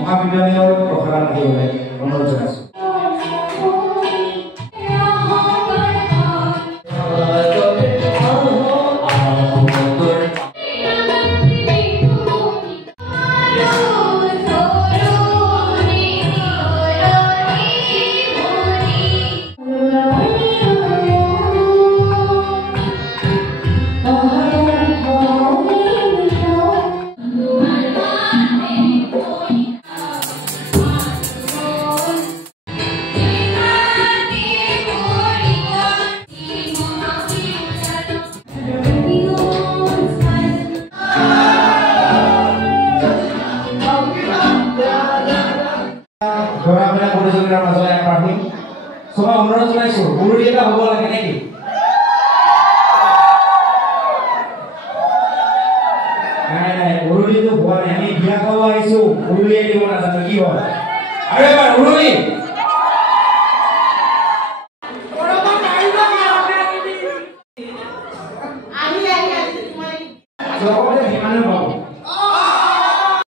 মহাবিদ্যালয়ৰ প্ৰসাৰণ কৰিবলৈ অনুৰোধ জনাইছোঁ। সবাই অনুৰোধ জনাইছো উৰুলি এটা হ'ব লাগে নেকি? নাই উৰুলিটো হোৱা নাই, আমি বিয়া খাব আহিছো, উৰুলিয়ে দিব নাজানো কি হয়। আৰু এবাৰ উৰুলি সিমানে পাব।